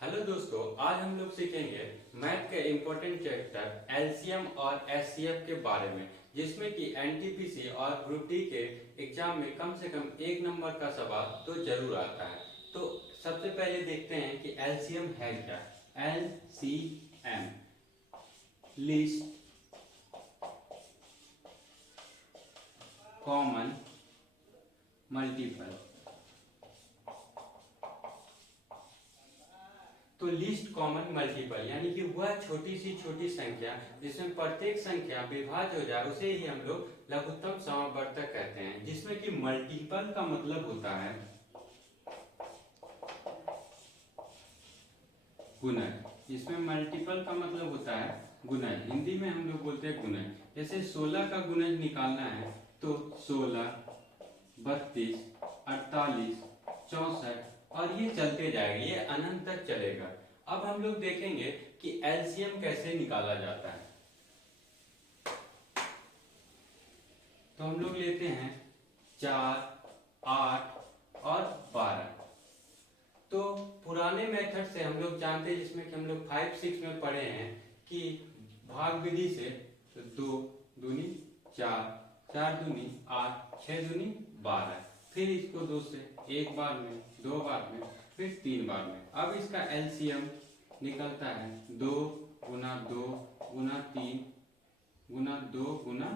Hello दोस्तों, आज हम लोग सीखेंगे मैथ के इम्पोर्टेंट चैप्टर एलसीएम और एचसीएफ के बारे में, जिसमें कि एनटीपीसी और ग्रुप डी के एग्जाम में कम से कम एक नंबर का सवाल तो जरूर आता है। तो सबसे पहले देखते हैं कि एलसीएम है क्या। LCM list common multiple. तो लिस्ट कॉमन मल्टीपल यानी कि वह छोटी छोटी संख्या जिसमें प्रत्येक संख्या विभाज्य हो जाए उसे ही हम लोग लघुत्तम समावर्तक कहते हैं, जिसमें कि मल्टीपल का मतलब होता है गुणन। इसमें मल्टीपल का मतलब होता है गुणन, हिंदी में हम लोग बोलते हैं गुणन। जैसे 16 का गुणन निकालना है तो 16, 32, 48, 64 और ये चलते जाएगा, ये अनंत तक चलेगा। अब हम लोग देखेंगे कि एलसीएम कैसे निकाला जाता है। तो हम लोग लेते हैं 4, 8 और 12। तो पुराने मेथड से हम लोग जानते हैं, जिसमें कि हम लोग 5, 6 में पढ़े हैं कि भाग विधि से। तो 2 दूनी 4, 4 दूनी 8, 6 दूनी 12। फिर इसको 2 से एक बार में, 2 बार में, फिर 3 बार में। अब इसका एलसीएम निकलता है 2 गुना 2 गुना 3 गुना 2 गुना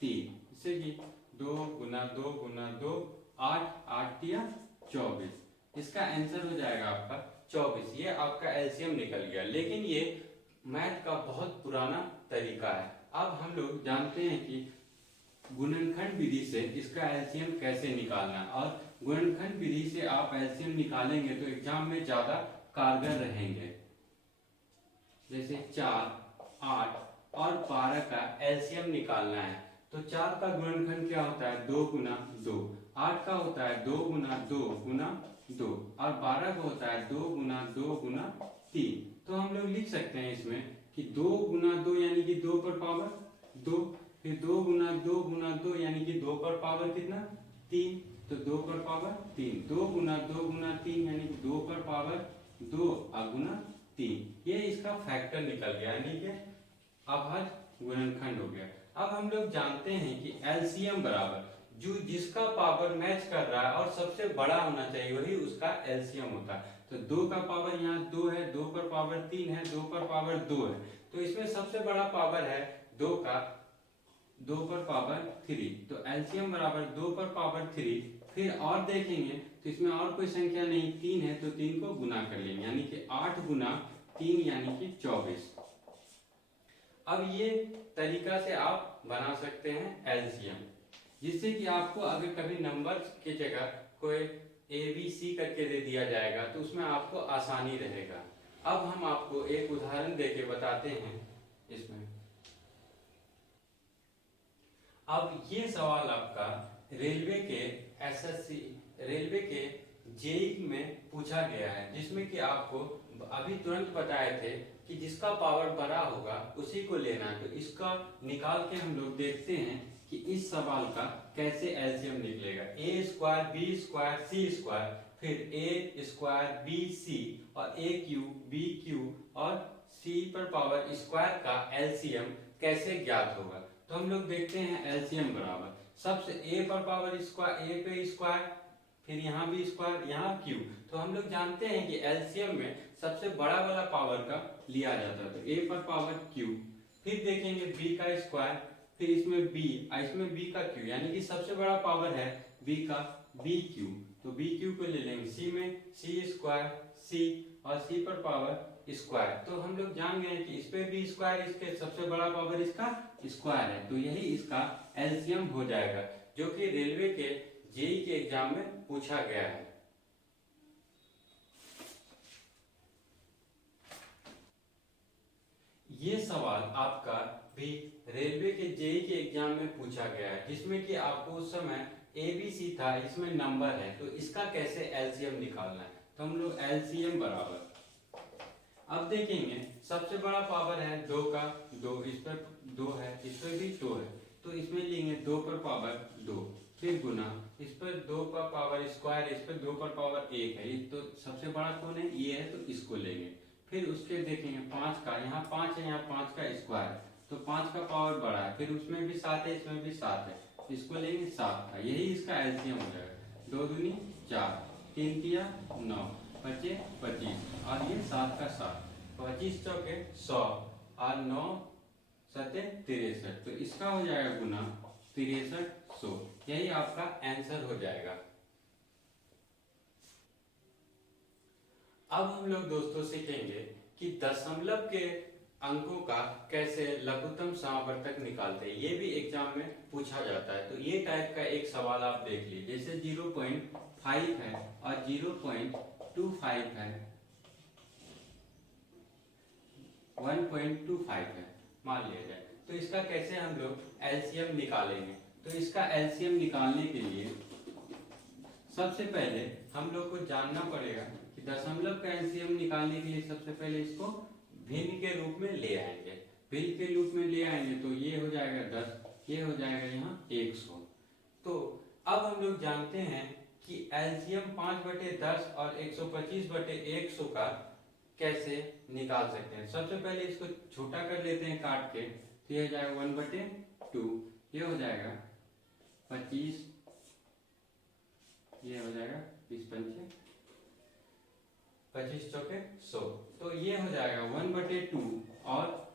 3। इससे कि 2 गुना 2 गुना 2 8, 8 या 24। इसका आंसर हो जाएगा आपका 24। ये आपका एलसीएम निकल गया। लेकिन ये मैथ का बहुत पुराना तरीका है। अब हम लोग जानते हैं कि गुणनखंड विधि से इसका एलसीएम कैसे निकालना है, और गुणनखंड विधि से आप एलसीएम निकालेंगे तो एग्जाम में ज्यादा कारगर रहेंगे। जैसे 4, 8 और 12 का एलसीएम निकालना है तो 4 का गुणनखंड क्या होता है 2 गुना 2, 8 का होता है 2 गुना 2 गुना 2 और 12 का होता है 2 गुना 2 गुना 3। तो हम लोग लिख सकते हैं इसमें कि 2 गुना 2 यानी कि 2 पर पावर 2, फिर 2 गुना 2 गुना 2 यानी कि 2 पर पावर कितना 3, तो 2 पर पावर 3। 2 गुना 2 गुना 3 यानी कि 2 पर पावर 2 गुना 3। ये इसका फैक्टर निकल गया, यानी कि अभाज्य गुणनखंड हो गया। अब हम लोग जानते हैं कि एलसीएम बराबर जो जिसका पावर मैच कर रहा है और सबसे बड़ा होना चाहिए वही उसका एलसीएम होता है। तो 2 का पावर यहाँ 2 है, 2 पर पावर 3 है, 2 पर पावर 2 है, तो इसमें सबसे बड़ा पावर है 2 का 2 पर पावर 3। तो एलसीएम बराबर 2 पर पावर 3। फिर और देखेंगे तो इसमें और कोई संख्या नहीं, 3 है तो 3 को गुना कर लेंगे, यानी कि 8 गुना 3 यानी कि 24। अब ये तरीका से आप बना सकते हैं एलसीएम, जिससे कि आपको अगर कभी नंबर की जगह कोई ए बी सी करके दे दिया जाएगा तो उसमें आपको आसानी रहेगा। अब हम आपको एक उदाहरण देके बताते हैं इसमें। अब ये सवाल आपका रेलवे के एसएससी, रेलवे के जेईई में पूछा गया है, जिसमें कि आपको अभी तुरंत बताए थे कि जिसका पावर बड़ा होगा उसी को लेना है। तो इसका निकाल के हम लोग देखते हैं कि इस सवाल का कैसे एलसीएम निकलेगा। ए स्क्वायर बी स्क्वायर सी स्क्वायर, फिर ए स्क्वायर बी सी और ए क्यू बी क्यू और सी पर पावर स्क्वायर का एलसीएम कैसे ज्ञात होगा। तो हम लोग देखते हैं एलसीएम बराबर सबसे ए पर पावर स्क्वायर, ए पे स्क्वायर, फिर यहाँ भी स्क्वायर, यहाँ क्यू। तो हम लोग जानते हैं कि एलसीएम में सबसे बड़ा वाला पावर का लिया जाता है, तो ए पर पावर क्यू। फिर देखेंगे बी का स्क्वायर, फिर इसमें बी, इसमें बी का क्यू, यानी कि सबसे बड़ा पावर है बी का बी क्यू, तो बी क्यू को ले लेंगे। सी में सी स्क्वायर सी और सी पर पावर स्क्वायर। तो हम लोग जान गए कि इस पे भी स्क्वायर, इसके सबसे बड़ा पावर इसका स्क्वायर है, तो यही इसका एलसीएम हो जाएगा, जो कि रेलवे के जेईई के एग्जाम में पूछा गया है। ये सवाल आपका भी रेलवे के जेईई के एग्जाम में पूछा गया है, जिसमें कि आपको उस समय एबीसी था, इसमें नंबर है, तो इसका कैसे एलसीएम निकालना है। तो हम लोग एलसीएम बराबर, अब देखेंगे सबसे बड़ा पावर है 2 का 2, इस पर 2 है, इस पर भी 2 है, तो इसमें लेंगे 2 पर पावर 2, फिर गुना, इस पर 2 का पावर स्क्वायर, इस पर 2 पर पावर 1 है, तो सबसे बड़ा कौन है, ये है, तो इसको लेंगे। फिर उसके देखेंगे 5 का, यहाँ 5 है, यहाँ 5 का स्क्वायर, तो 5 का पावर बड़ा है, फिर उसमें भी 7 है, इसमें भी 7 है, इसको लेंगे 7 का, यही इसका एलसीएम हो जाएगा। 2 दूनी 4, 3 तिया 9, 5 25, और ये 7 का 7, 25 चौके 100, और 9 7 63, तो इसका हो जाएगा गुना 6300, यही आपका आंसर हो जाएगा। अब हम लोग दोस्तों सीखेंगे कि दशमलव के अंकों का कैसे लघुत्तम समावर्तक निकालते हैं, ये भी एग्जाम में पूछा जाता है। तो ये टाइप का एक सवाल आप देख लीजिए, जैसे 0.5 है और 0.25 है, 1.25 है मान लिया जाए, तो इसका कैसे हम लोग एलसीएम निकालेंगे। तो इसका एलसीएम निकालने के लिए सबसे पहले हम लोग को जानना पड़ेगा कि दशमलव का एलसीएम निकालने के लिए सबसे पहले इसको भिन्न के रूप में ले आएंगे। भिन्न के रूप में ले आएंगे तो ये हो जाएगा 10, ये हो जाएगा यहाँ 100। तो अब हम लोग जानते हैं कि एलसीएम 5/10 और 125/100 का कैसे निकाल सकते हैं। सबसे पहले इसको छोटा कर लेते हैं काट के, तो ये हो जाएगा 1/2, ये हो जाएगा 25, ये हो जाएगा 20 पंचे 25 चौके 100, तो ये हो जाएगा 1/2 और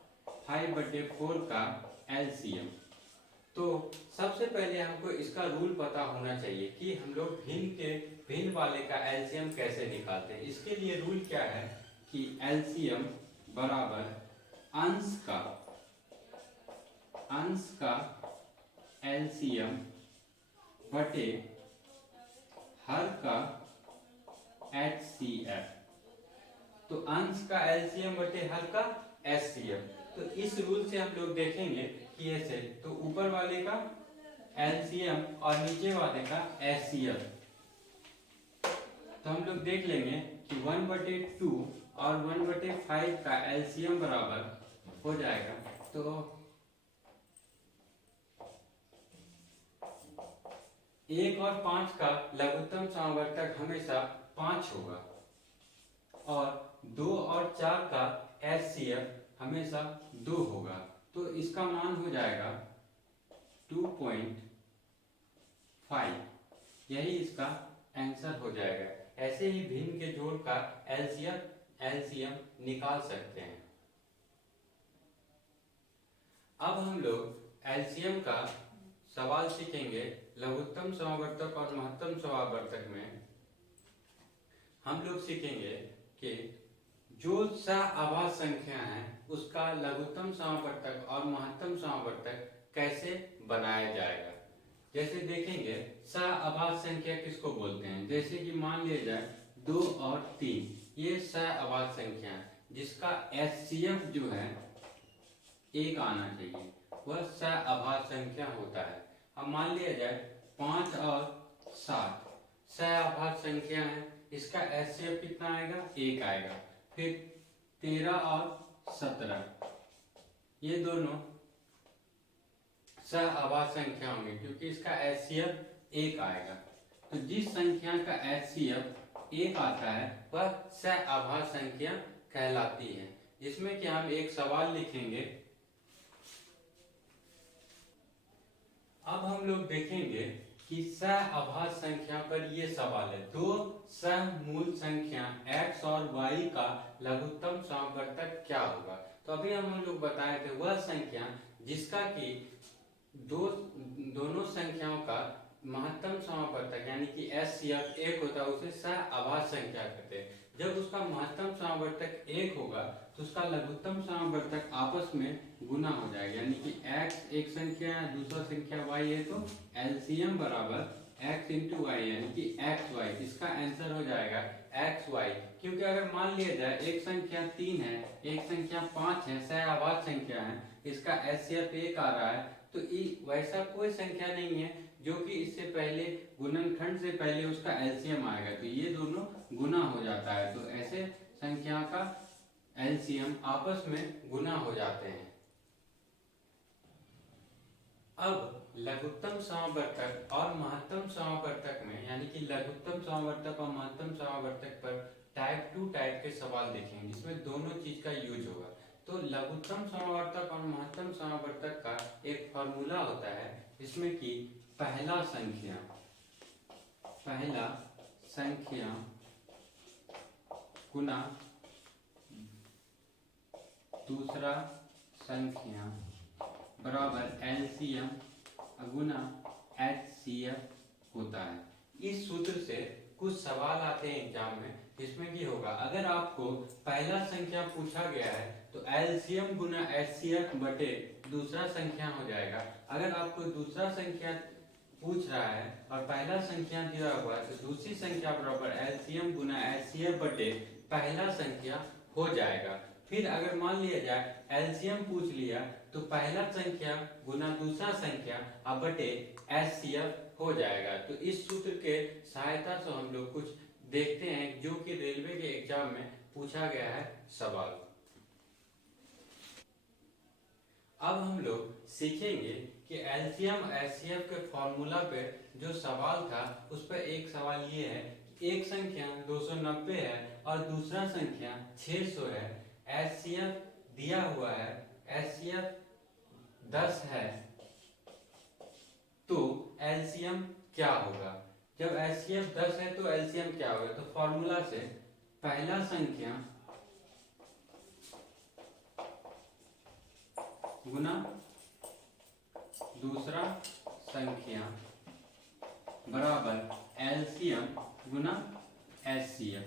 5/4 का एलसीएम। तो सबसे पहले हमको इसका रूल पता होना चाहिए कि हम लोग भिन्न वाले का एलसीएम कैसे निकालते हैं। इसके लिए रूल क्या है कि एलसीएम बराबर अंश का एलसीएम बटे हर का HCF। तो अंश का एलसीएम बटे हर का HCF। तो इस रूल से हम लोग देखेंगे कि ऐसे, तो ऊपर वाले का एलसीएम और नीचे वाले का HCF। तो हम लोग देख लेंगे कि 1/2 और 1/5 का एलसीएम बराबर हो जाएगा, तो 1 और 5 का लघुत्तम समावर्तक हमेशा 5 होगा, और 2 और 4 का HCF हमेशा 2 होगा, तो इसका मान हो जाएगा 2.5, यही इसका आंसर हो जाएगा। ऐसे ही भिन्न के जोड़ का एलसीएम निकाल सकते हैं। अब हम लोग एलसीएम का सवाल सीखेंगे। लघुत्तम समावर्तक और महत्तम समावर्तक में हम लोग सीखेंगे कि जो सहआभाज्य संख्या है उसका लघुत्तम समावर्तक और महत्तम समावर्तक कैसे बनाया जाएगा। जैसे देखेंगे सहआभाज्य संख्या किसको बोलते हैं, जैसे कि मान लिया जाए 2 और 3, ये सहआभाज्य संख्या है जिसका HCF जो है 1 आना चाहिए, वह सहआभाज्य संख्या होता है। अब मान लिया जाए 5 और 7 सहआभाज्य संख्या है, इसका HCF कितना आएगा, 1 आएगा। फिर 13 और 17 ये दोनों सहआभाज्य संख्या होंगे क्योंकि इसका HCF 1 आएगा। तो जिस संख्या का HCF 1 आता है वह सहआभाज्य संख्या कहलाती है। जिसमें कि हम एक सवाल लिखेंगे। अब हम लोग देखेंगे कि सहआभाज्य संख्या पर ये सवाल है, दो सहमूल संख्या x और y का लघुत्तम समावर्तक क्या होगा। तो अभी हम लोग बताए थे वह संख्या जिसका कि दोनों संख्याओं का महत्तम समावर्तक यानी कि HCF 1 होता है, उसे सहआभाज्य संख्या कहते हैं। जब उसका महत्तम समावर्तक 1 होगा तो उसका लघुत्तम समावर्तक आपस में गुना हो जाएगा, यानी कि x एक संख्या है दूसरा संख्या y है, तो LCM बराबर x इंटू वाई यानी कि xy। इसका आंसर हो जाएगा xy, क्योंकि अगर मान लिया जाए एक संख्या 3 है एक संख्या 5 है, सहआभाज्य संख्या है, इसका HCF 1 आ रहा है, तो वैसा कोई संख्या नहीं है जो कि इससे पहले गुणनखंड से पहले उसका एलसीएम आएगा, तो ये दोनों गुना हो जाता है। तो ऐसे संख्या का एलसीएम आपस में गुना हो जाते हैं। अब लघुत्तम समावर्तक और महत्तम समावर्तक में, यानी कि लघुत्तम समावर्तक और महत्तम समावर्तक पर टाइप 2 टाइप के सवाल देखेंगे जिसमें दोनों चीज का यूज होगा। तो लघुत्तम समावर्तक और महत्तम समावर्तक का एक फॉर्मूला होता है जिसमें कि पहला संख्या गुना दूसरा संख्या बराबर एलसीएम गुना एचसीएफ होता है। इस सूत्र से कुछ सवाल आते हैं एग्जाम में जिसमें कि होगा, अगर आपको पहला संख्या पूछा गया है तो एलसीएम गुना एचसीएफ बटे दूसरा संख्या हो जाएगा। अगर आपको दूसरा संख्या पूछ रहा है और पहला संख्या दिया हुआ है तो दूसरी संख्या बराबर एलसीएम गुना एचसीएफ बटे पहला संख्या हो जाएगा। फिर अगर मान लिया जाए एलसीएम पूछ लिया तो पहला संख्या गुना दूसरा संख्या अब बटे एचसीएफ हो जाएगा। तो इस सूत्र के सहायता से हम लोग कुछ देखते हैं जो कि रेलवे के एग्जाम में पूछा गया है सवाल। अब हम लोग सीखेंगे कि एलसीएम एचसीएफ के फॉर्मूला पे जो सवाल था उस पर एक सवाल ये है कि एक संख्या 290 है और दूसरा संख्या 600 है, एचसीएफ दिया हुआ है, एचसीएफ 10 है, तो एलसीएम क्या होगा। जब एचसीएफ 10 है तो एलसीएम क्या होगा, तो फॉर्मूला से पहला संख्या गुना दूसरा संख्या बराबर एलसीएम गुना एचसीएफ।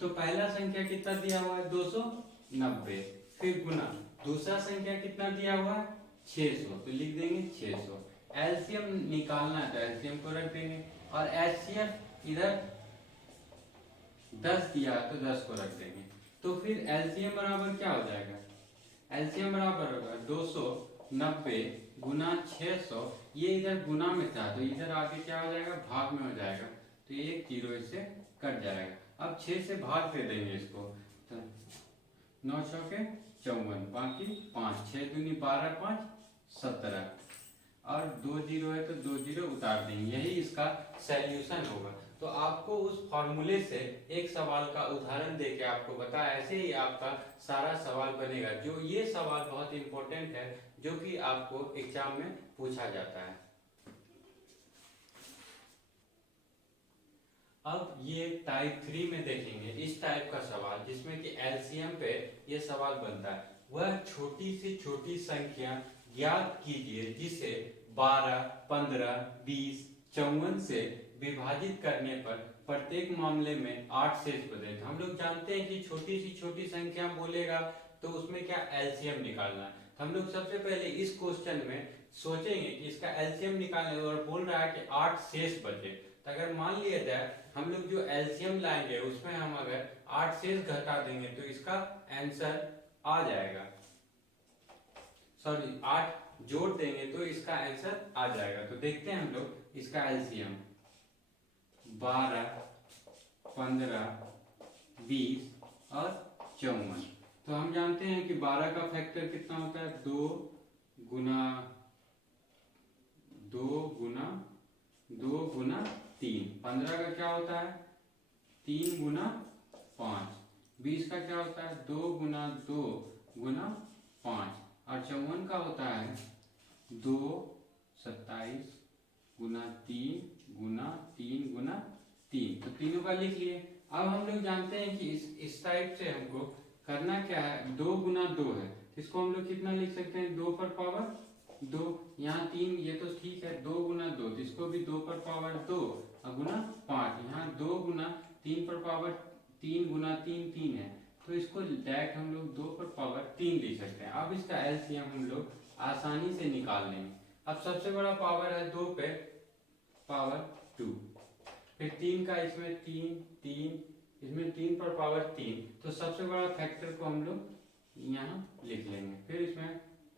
तो पहला संख्या कितना दिया हुआ है 290, फिर गुना दूसरा संख्या कितना दिया हुआ है 600, तो लिख देंगे 600। एलसीएम निकालना है तो एलसीएम को रख देंगे और एचसीएफ इधर 10 दिया है तो 10 को रख देंगे। तो फिर एलसीएम बराबर क्या हो जाएगा, एलसीएम बराबर होगा 290 गुना 600, ये इधर गुना में था तो इधर आगे क्या हो जाएगा भाग में हो जाएगा, तो एक जीरो इससे कट जाएगा। अब 6 से भाग दे देंगे इसको, तो 9 चौके 54, बाकी 5, 6 दूनी 12, 5 17 और 2 जीरो है तो 2 जीरो उतार देंगे, यही इसका सॉल्यूशन होगा। तो आपको उस फॉर्मूले से एक सवाल का उदाहरण देके आपको बताया, ऐसे ही आपका सारा सवाल बनेगा। जो ये सवाल बहुत इंपॉर्टेंट है जो कि आपको एग्जाम में पूछा जाता है। अब ये टाइप 3 में देखेंगे इस टाइप का सवाल जिसमें कि एलसीएम पे ये सवाल बनता है। वह छोटी से छोटी संख्या ज्ञात कीजिए जिसे 12, 15, 20, 54 से विभाजित करने पर प्रत्येक मामले में 8 शेष बचे। हम लोग जानते हैं कि छोटी सी छोटी संख्या बोलेगा तो उसमें क्या एलसीएम निकालना है। हम लोग सबसे पहले इस क्वेश्चन में सोचेंगे कि इसका एलसीएम निकालने और बोल रहा है कि 8 शेष बचे, तो अगर मान लिया जाए हम लोग जो एलसीएम लाएंगे उसमें हम अगर 8 शेष घटा देंगे तो इसका आंसर आ जाएगा, सॉरी 8 जोड़ देंगे तो इसका आंसर आ जाएगा। तो देखते हैं हम लोग इसका एलसीएम 12, 15, 20 और 54। तो हम जानते हैं कि 12 का फैक्टर कितना होता है 2 गुना 3। 15 का क्या होता है 3 गुना 5। 20 का क्या होता है 2 गुना 5। और 54 का होता है 2, 27 गुना 3 गुना 3 गुना 3। तो तीनों का लिख लिए। अब हम लोग जानते हैं कि इस टाइप से हमको करना क्या है, 2 गुना 2 है, इसको हम लोग कितना लिख सकते हैं 2 पर पावर 2। यहाँ 3 ये तो ठीक है 2 गुना 2, तो इसको भी 2 पर पावर 2 और गुना 5। यहाँ 2 गुना 3 पर पावर 3 गुना 3 3 है, तो इसको डायरेक्ट हम लोग 2 पर पावर 3 लिख सकते हैं। अब इसका एलसीएम हम लोग आसानी से निकाल लेंगे। अब सबसे बड़ा पावर है 2 पे पावर 2, फिर 3 का इसमें 3 इसमें 3 पर पावर 3, तो सबसे बड़ा फैक्टर को हम लोग यहाँ लिख लेंगे। फिर इसमें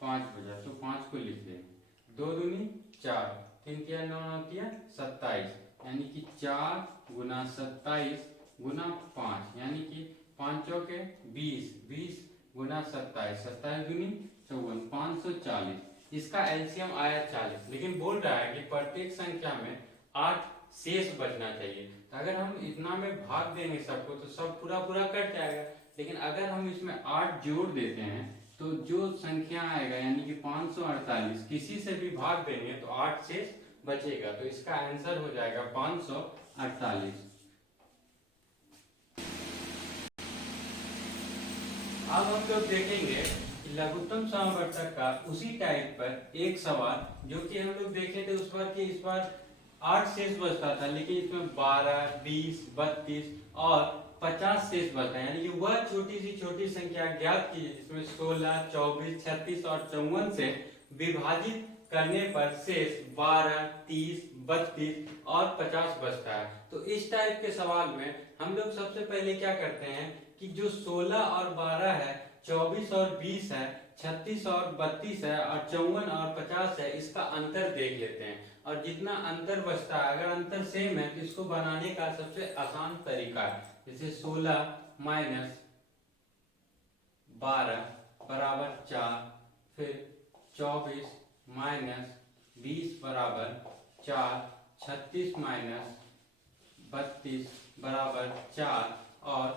5 बचा तो 5 को लिख लेंगे। 2 दूनी 4, 3 तिया 9 9 तिया 27, यानी कि 4 गुना 27 गुना 5, यानी कि 5 चौके 20, 20 गुना 27, 27 दूनी 54, 540। इसका एलसीएम आया 40, लेकिन बोल रहा है कि प्रत्येक संख्या में 8 शेष बचना चाहिए। तो अगर हम इतना में भाग देंगे सबको तो सब पूरा पूरा कट जाएगा, लेकिन अगर हम इसमें 8 जोड़ देते हैं तो जो संख्या आएगा यानी कि 548 किसी से भी भाग देंगे तो 8 शेष बचेगा, तो इसका आंसर हो जाएगा 548। अब हम लोग देखेंगे कि लघुत्तम समावर्तक का उसी टाइप पर एक सवाल जो कि हम लोग देखे थे उस बार, कि इस बार 8 शेष बचता था, लेकिन इसमें 12, 20, 32 और 50 शेष बचता है, यानी कि वह छोटी सी छोटी संख्या ज्ञात कीजिए जिसमें 16, 24, 36 और 54 से विभाजित करने पर शेष 12, 30, 32 और 50 बचता है। तो इस टाइप के सवाल में हम लोग सबसे पहले क्या करते हैं कि जो 16 और 12 है, 24 और 20 है, 36 और 32 है और 54 और 50 है, इसका अंतर देख लेते हैं, और जितना अंतर बचता है अगर अंतर सेम है तो इसको बनाने का सबसे आसान तरीका है, जैसे 16 माइनस 12 बराबर 4, फिर 24 माइनस 20 बराबर 4, 36 माइनस 32 बराबर 4 और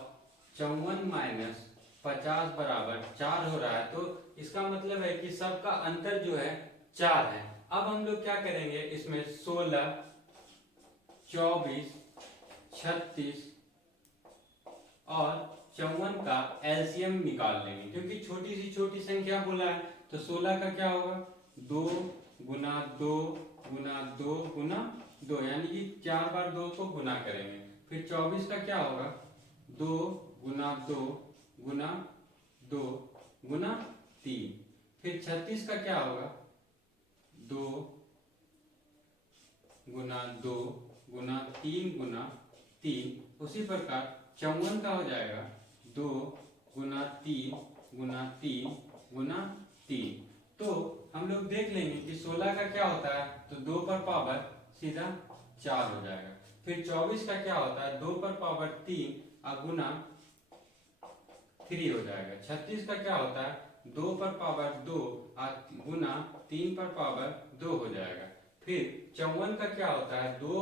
54 माइनस 50 बराबर 4 हो रहा है। तो इसका मतलब है कि सबका अंतर जो है 4 है। अब हम लोग क्या करेंगे, इसमें 16, 24, 36 और 54 का एलसीएम निकाल लेंगे, क्योंकि छोटी सी छोटी संख्या बोला है। तो 16 का क्या होगा, 2 गुना 2 गुना 2 गुना 2, यानी कि 4 बार 2 को गुना करेंगे। फिर 24 का क्या होगा, 2 गुना 2 गुना 2 गुना 3। फिर 36 का क्या होगा, 2 गुना 2 गुना 3 गुना 3। उसी प्रकार 54 का हो जाएगा 2 गुना 3 गुना 3 गुना 3। तो हम लोग देख लेंगे कि 16 का क्या होता है, तो 2 पर पावर सीधा 4 हो जाएगा। फिर 24 का क्या होता है, 2 पर पावर 3 और गुना 3 हो जाएगा। 36 का क्या होता है, 2 पर पावर 2 और गुना 3 पर पावर 2 हो जाएगा। फिर 54 का क्या होता है, 2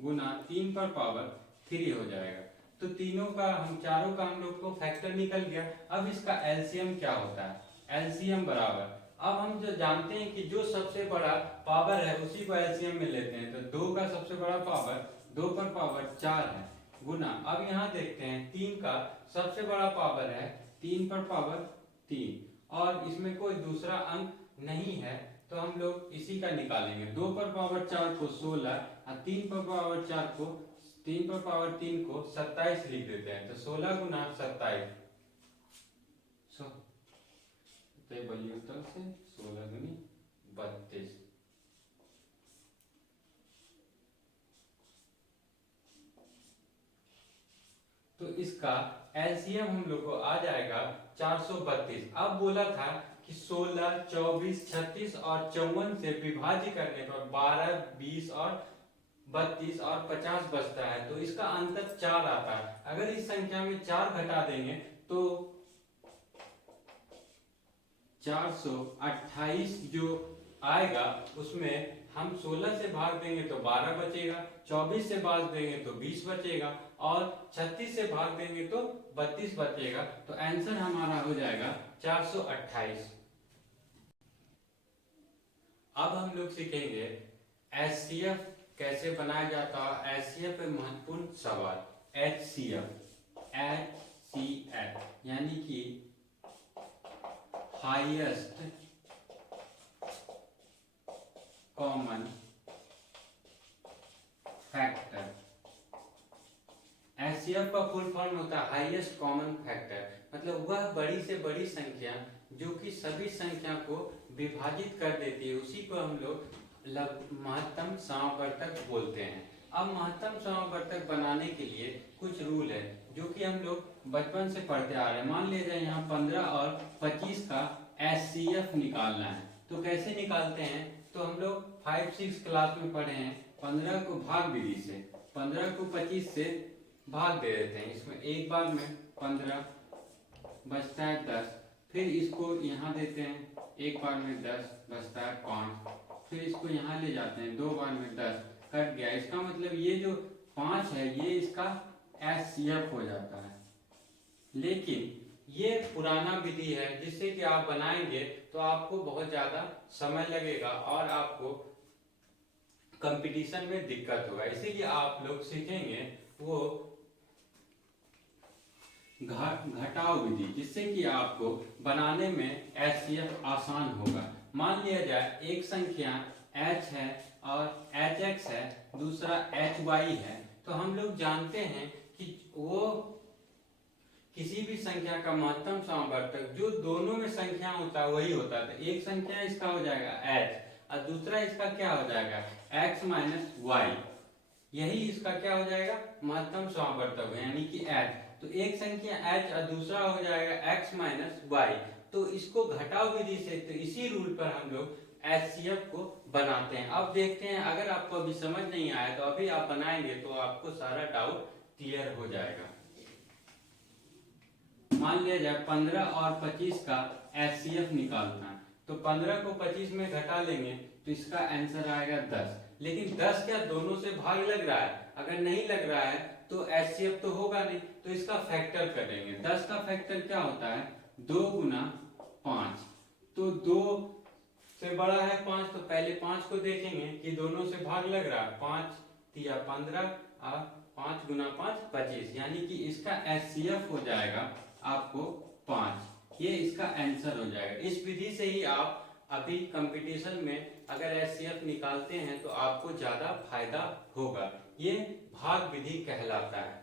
गुना 3 पर पावर 3 हो जाएगा। तो तीनों का चारों का हम लोग को फैक्टर निकल गया। अब इसका एलसीएम क्या होता है, एलसीएम बराबर, अब हम जो जानते हैं कि जो सबसे बड़ा पावर है उसी को एलसीएम में लेते हैं। तो 2 का सबसे बड़ा पावर 2 पर पावर 4 है गुना, अब यहाँ देखते हैं 3 का सबसे बड़ा पावर है 3 पर पावर 3 और इसमें कोई दूसरा अंक नहीं है, तो हम लोग इसी का निकालेंगे। 2 पर पावर 4 को 16 और 3 पर पावर 4 को 3 पर पावर 3 को 27 लिख देते हैं। तो 16 गुना 27 उत्तर से 16 गुनी 32। तो इसका एलसीएम हम लोग को आ जाएगा 432। अब बोला था कि 16, 24, 36 और 54 से विभाज्य करने पर 12, 20 और 32 और 50 बचता है, तो इसका अंतर 4 आता है। अगर इस संख्या में 4 घटा देंगे तो 428 जो आएगा उसमें हम 16 से भाग देंगे तो 12 बचेगा, 24 से भाग देंगे तो 20 बचेगा और 36 से भाग देंगे तो 32 बचेगा। तो आंसर हमारा हो जाएगा 428। अब हम लोग सीखेंगे एचसीएफ कैसे बनाया जाता है। एचसीएफ में महत्वपूर्ण सवाल, एचसीएफ यानी कि हाईएस्ट कॉमन फैक्टर। एचसीएफ का फुल फॉर्म होता है हाईएस्ट कॉमन फैक्टर, मतलब वह बड़ी से बड़ी संख्या जो कि सभी संख्या को विभाजित कर देती है, उसी को हम लोग महत्तम समावर्तक बोलते हैं। अब महत्तम समावर्तक बनाने के लिए कुछ रूल है जो कि हम लोग बचपन से पढ़ते आ रहे हैं। मान लीजिए यहाँ 15 और 25 का एचसीएफ निकालना है, तो कैसे निकालते हैं, तो हम लोग 5-6 क्लास में पढ़े हैं। 15 को भाग विधि से, 15 को 25 से भाग दे देते हैं। इसमें एक बार में 15 बचता है 10, फिर इसको यहाँ देते हैं, एक बार में 10 बचता है 5, फिर इसको यहाँ ले जाते हैं, 2 बार में 10 कट गया। इसका मतलब ये जो 5 है ये इसका HCF हो जाता है। लेकिन ये पुराना विधि है जिससे कि आप बनाएंगे तो आपको बहुत ज्यादा समय लगेगा और आपको कंपटीशन में दिक्कत होगा। इसीलिए आप लोग सीखेंगे वो घटाव विधि, जिससे कि आपको बनाने में HCF आसान होगा। मान लिया जाए एक संख्या H है और HX है, दूसरा HY है, तो हम लोग जानते हैं कि वो किसी भी संख्या का महत्तम समावर्तक जो दोनों में संख्या होता है वही होता है। एक संख्या इसका हो जाएगा H और दूसरा इसका क्या हो जाएगा X माइनस वाई, यही इसका क्या हो जाएगा महत्तम समावर्तक यानी कि H। तो एक संख्या H और दूसरा हो जाएगा X माइनस वाई। तो इसको घटाव विधि से, तो इसी रूल पर हम लोग HCF को बनाते हैं। अब देखते हैं, अगर आपको अभी समझ नहीं आया तो अभी आप बनाएंगे तो आपको सारा डाउट क्लियर हो जाएगा। मान लिया जाए 15 और 25 का HCF निकालना है, तो 15 को 25 में घटा लेंगे तो इसका आंसर आएगा 10। लेकिन 10 क्या दोनों से भाग लग रहा है? अगर नहीं लग रहा है तो HCF तो होगा नहीं, तो इसका फैक्टर करेंगे। 10 का फैक्टर क्या होता है 2 गुना 5, तो 2 से बड़ा है 5, तो पहले 5 को देखेंगे कि दोनों से भाग लग रहा है। 5 तिया 15 और 5 गुना 5 25, यानी कि इसका HCF हो जाएगा आपको 5। ये इसका आंसर हो जाएगा। इस विधि से ही आप अभी कंपटीशन में अगर HCF निकालते हैं तो आपको ज्यादा फायदा होगा। ये भाग विधि कहलाता है।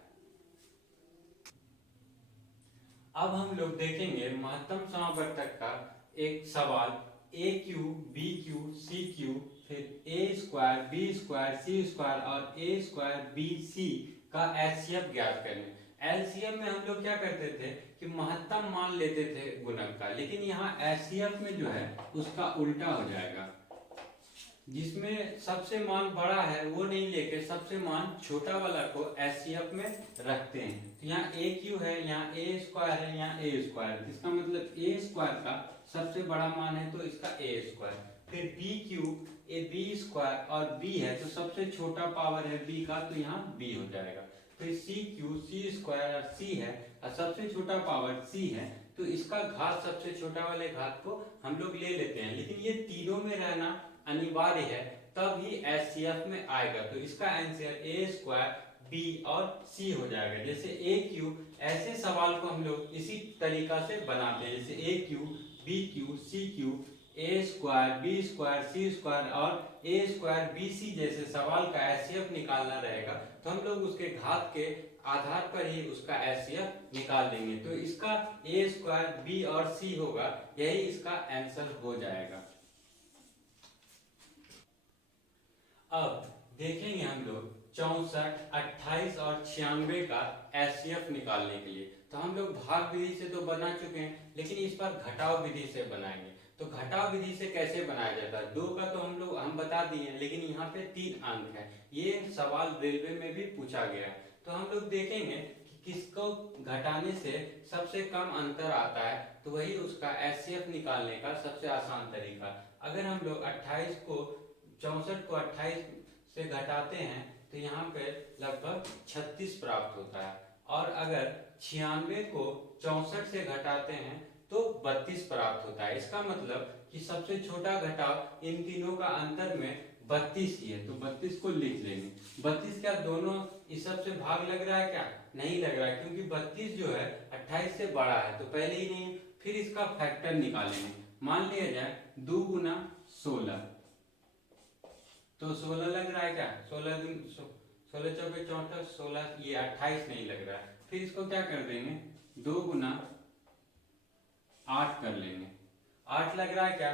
अब हम लोग देखेंगे महत्तम समावर्तक का एक सवाल, AQ, BQ, CQ, फिर A square, B square, C square और A स्क्वायर BC का HCF ज्ञात करें। LCM में हम लोग क्या करते थे कि महत्तम मान लेते थे गुणक का, लेकिन यहाँ HCF में जो है उसका उल्टा हो जाएगा, जिसमें सबसे मान बड़ा है वो नहीं लेके सबसे मान छोटा वाला को HCF में रखते हैं। तो यहाँ AQ है, यहाँ A स्क्वायर है, यहाँ A स्क्वायर, इसका मतलब A स्क्वायर का सबसे बड़ा मान है तो इसका A स्क्वायर। फिर BQ, B स्क्वायर और B है तो सबसे छोटा पावर है B का, तो यहाँ B हो जाएगा। फिर CQ, C स्क्वायर और C है और सबसे छोटा पावर C है, तो इसका घात सबसे छोटा वाले घात को हम लोग ले लेते हैं। लेकिन ये तीनों में रहना अनिवार्य है, तब ही HCF में आएगा। तो इसका आंसर A स्क्वायर, B और C हो जाएगा। जैसे AQ, ऐसे सवाल को हम लोग इसी तरीका से बनाते हैं, जैसे AQ, BQ, CQ, A square, B square, C square और A स्क्वायर BC जैसे सवाल का HCF निकालना रहेगा तो हम लोग उसके घात के आधार पर ही उसका HCF निकाल देंगे। तो इसका A स्क्वायर, B और C होगा, यही इसका आंसर हो जाएगा। अब देखेंगे हम लोग 64, 28 और 96 का HCF निकालने के लिए। तो हम लोग भाग विधि से तो बना चुके हैं, लेकिन इस बार घटाव विधि से बनाएंगे। तो घटाव विधि से कैसे बनाया जाता है? 2 का तो हम बता दिए, लेकिन यहाँ पे 3 अंक है। ये सवाल रेलवे में भी पूछा गया है। तो हम लोग देखेंगे कि किसको घटाने से सबसे कम अंतर आता है, तो वही उसका HCF निकालने का सबसे आसान तरीका। अगर हम लोग 28 को 64 को 28 से घटाते हैं तो यहाँ पे लगभग 36 प्राप्त होता है, और अगर 96 को 64 से घटाते हैं तो 32 प्राप्त होता है। इसका मतलब कि सबसे छोटा घटाव इन तीनों का अंतर में 32 ही है, तो 32 को लिख लेंगे। 32 क्या दोनों इस सब से भाग लग रहा है? क्या नहीं लग रहा है, क्योंकि 32 जो है 28 से बड़ा है, तो पहले ही नहीं। फिर इसका फैक्टर निकालेंगे। मान लिया जाए 2 गुना 16, तो 16 लग रहा है क्या? 16 चौके 64, 16, ये 28 नहीं लग रहा है। फिर इसको क्या कर देंगे 2 गुना 8 कर लेंगे। 8 लग रहा है क्या?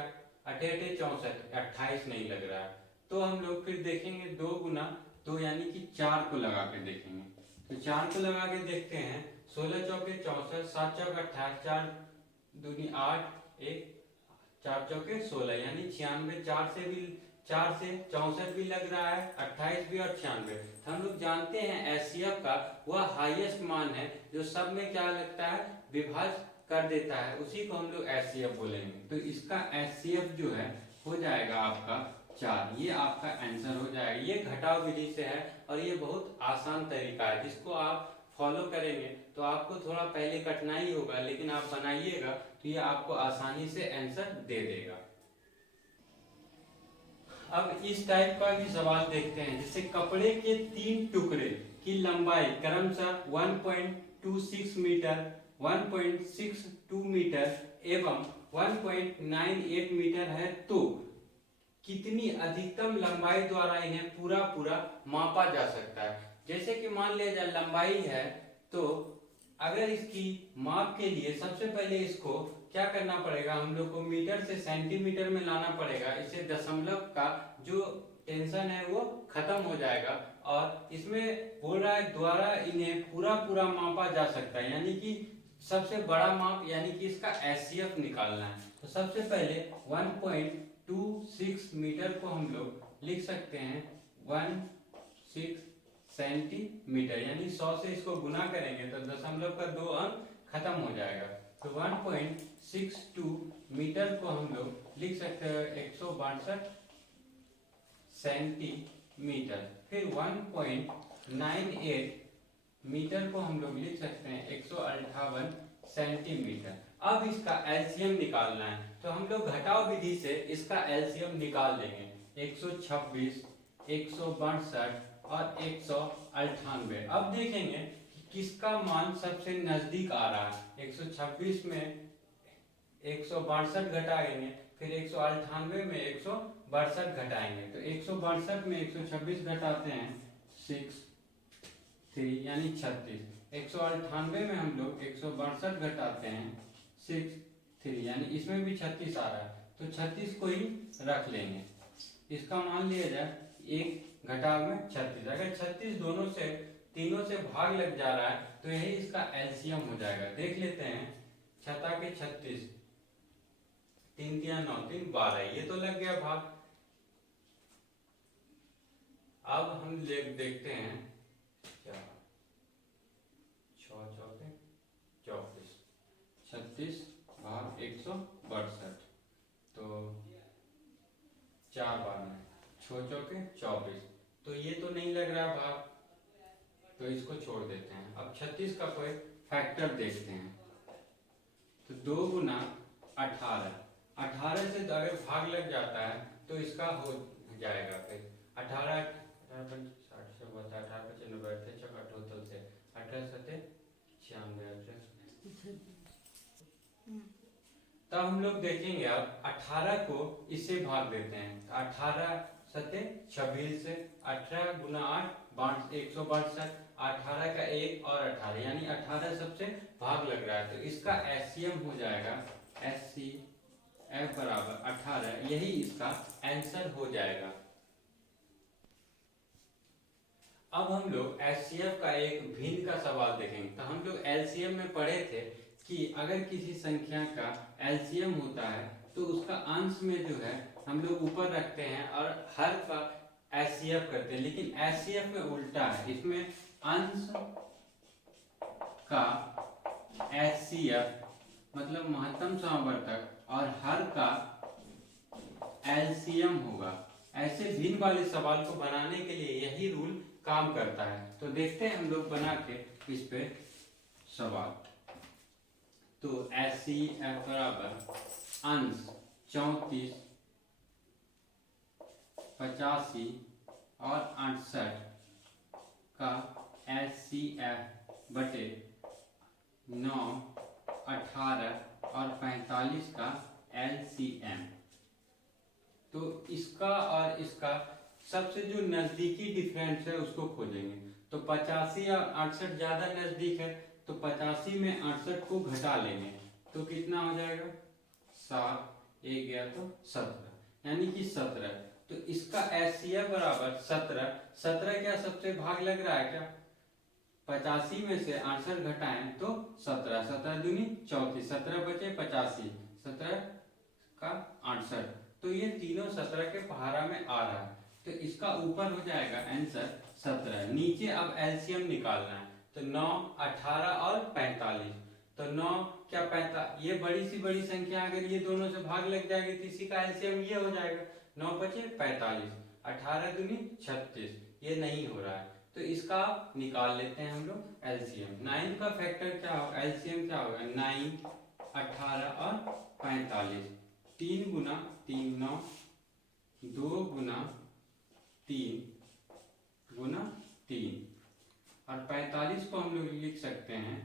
8 8 64, 28 नहीं लग रहा है। तो हम लोग फिर देखेंगे 2 गुना 2 यानी कि 4 को लगा के देखेंगे। तो 4 को लगा के देखते हैं, 16 चौके 64, 7 चौके 28, 4 दूनी 8, 1 4 चौके 16, यानी 96। 4 से 64 भी लग रहा है, 28 भी और 96। हम लोग जानते हैं HCF का वह हाईएस्ट मान है जो सब में क्या लगता है विभाज्य कर देता है उसी को हम लोग एचसीएफ बोलेंगे। तो इसका एचसीएफ जो है हो जाएगा आपका 4। ये आपका आंसर हो जाएगा। ये घटाव विधि से है और ये बहुत आसान तरीका है, जिसको आप फॉलो करेंगे तो आपको थोड़ा पहले कठिनाई होगा, लेकिन आप बनाइएगा तो ये आपको आसानी से आंसर दे देगा। अब इस टाइप का भी सवाल देखते हैं, जैसे कपड़े के 3 टुकड़े की लंबाई क्रमशः 1.26 मीटर, 1.62 मीटर एवं 1.98 मीटर है, तो कितनी अधिकतम लंबाई द्वारा इन्हें पूरा पूरा मापा जा सकता है। जैसे कि मान लिया जाए लंबाई है, तो अगर इसकी माप के लिए सबसे पहले इसको क्या करना पड़ेगा, हम लोग को मीटर से सेंटीमीटर में लाना पड़ेगा। इससे दशमलव का जो टेंशन है वो खत्म हो जाएगा। और इसमें बोल रहा है द्वारा इन्हें पूरा पूरा मापा जा सकता है, यानी कि सबसे बड़ा माप, यानी कि इसका एचसीएफ निकालना है। तो सबसे पहले 1.26 मीटर को हम लोग लिख सकते हैं 16 सेंटीमीटर, यानी 100 से इसको गुना करेंगे तो दशमलव का 2 अंक खत्म हो जाएगा। तो 1.62 मीटर को हम लोग लिख सकते हैं 162 सेंटीमीटर। फिर 1.98 मीटर को हम लोग लिख सकते हैं 158 सेंटीमीटर। अब इसका एलसीएम निकालना है, तो हम लोग घटाव विधि से इसका एलसीएम निकाल देंगे। 126, 162 और 198। अब देखेंगे कि किसका मान सबसे नजदीक आ रहा है। 126 में 162 घटाएंगे, फिर 198 में 162 घटाएंगे। तो 162 में 126 घटाते हैं 6 यानी 36। 198 में हम लोग 162 घटाते हैं 6 यानी इसमें भी 36 आ रहा है, तो 36 को ही रख लेंगे। इसका मान लिया जाए 1 घटाव में 36। अगर 36 दोनों से तीनों से भाग लग जा रहा है तो यही इसका एलसीएम हो जाएगा। देख लेते हैं, 6 के 36, 3 3 9 3 12, ये तो लग गया भाग। अब हम देखते हैं 6 चौके 34, 36 भाग 162, तो 4 बार में 6 चौके 24, तो ये तो नहीं लग रहा भाग, तो इसको छोड़ देते हैं। अब 36 का कोई फैक्टर देखते हैं, तो 2 गुना 18, 18 से अगर भाग लग जाता है तो इसका हो जाएगा। फिर 18 60 से बता 18 95 बैठते चौका टोटल से 18 सते 96। तब हम लोग देखेंगे, अब 18 को इससे भाग देते हैं। 18 सते 26 से 18 गुना 8 162, 18 का 1 और 18 यानी 18 सबसे भाग लग रहा है, तो इसका एचसीएम हो जाएगा एचसीएफ बराबर 18। यही इसका आंसर हो जाएगा। अब हम लोग एचसीएफ का एक भिन्न का सवाल देखेंगे। तो हम लोग एलसीएम में पढ़े थे कि अगर किसी संख्या का एलसीएम होता है तो उसका अंश में जो है हम लोग ऊपर रखते हैं और हर का एचसीएफ करते हैं, लेकिन एचसीएफ में उल्टा है। इसमें अंश का एचसीएफ मतलब महत्तम समावर्तक और हर का एलसीएम होगा। ऐसे भिन्न वाले सवाल को बनाने के लिए यही रूल काम करता है। तो देखते हैं हम लोग बना के इस पे सवाल। तो एचसीएफ बराबर अंश 34, 85 और 68 का एचसीएफ बटे 9, 18 और 45 का एलसीएम। तो इसका और इसका सबसे जो नजदीकी डिफरेंस है उसको खोजेंगे। तो 85 और 68 ज्यादा नजदीक है, तो 85 में 68 को घटा लेंगे तो कितना हो जाएगा 7, 1 गया तो 17 यानी कि 17। तो इसका एचसीएफ बराबर 17। 17 क्या सबसे भाग लग रहा है क्या? 85 में से 68 घटाएं तो 17, 17 दूनी 34, 17 बचे 85, 17 का 68, तो ये तीनों 17 के पहाड़ा में आ रहा है, तो इसका ऊपर हो जाएगा आंसर 17। नीचे अब एलसीएम निकालना है, तो 9, 18 और 45, तो 9 क्या 45, ये बड़ी सी बड़ी संख्या अगर ये दोनों से भाग लग जाएगी तो इसी का एलसीएम ये हो जाएगा, 9 पचे 45, 18 दूनी 36, ये नहीं हो रहा है तो इसका आप निकाल लेते हैं हम लोग एलसीएम। 9 का फैक्टर क्या होगा, एलसीएम क्या होगा, 9, 18 और 45, 3 गुना 3 9, 2 गुना 3 गुना 3, और 45 को हम लोग लिख सकते हैं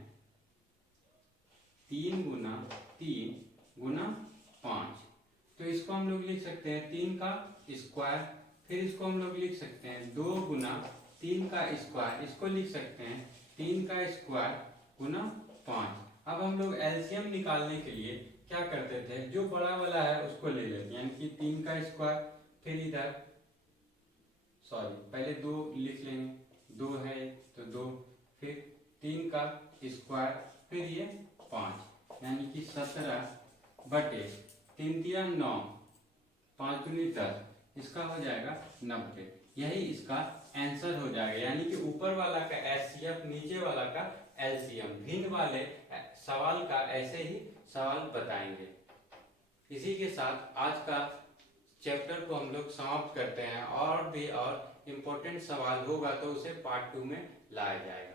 3 गुना 3 गुना 5। तो इसको हम लोग लिख सकते हैं 3 का स्क्वायर, फिर इसको हम लोग लिख सकते हैं 2 गुना 3 का स्क्वायर, इसको लिख सकते हैं 3 का स्क्वायर गुना 5। अब हम लोग एलसीएम निकालने के लिए क्या करते थे, जो बड़ा वाला है उसको ले लेते हैं, यानी कि 3 का स्क्वायर, फिर इधर सॉरी पहले 2 लिख लेंगे, 2 है तो 2, फिर 3 का स्क्वायर, फिर ये 5, यानी कि 17 बटे 3 दिया 9, 5 दूनी 10, इसका हो जाएगा 90। यही इसका आंसर हो जाएगा, यानी कि ऊपर वाला का एचसीएफ, नीचे वाला का एलसीएम। भिन्न वाले सवाल का ऐसे ही सवाल बताएंगे। इसी के साथ आज का चैप्टर को हम लोग समाप्त करते हैं, और भी और इम्पोर्टेंट सवाल होगा तो उसे पार्ट 2 में लाया जाएगा।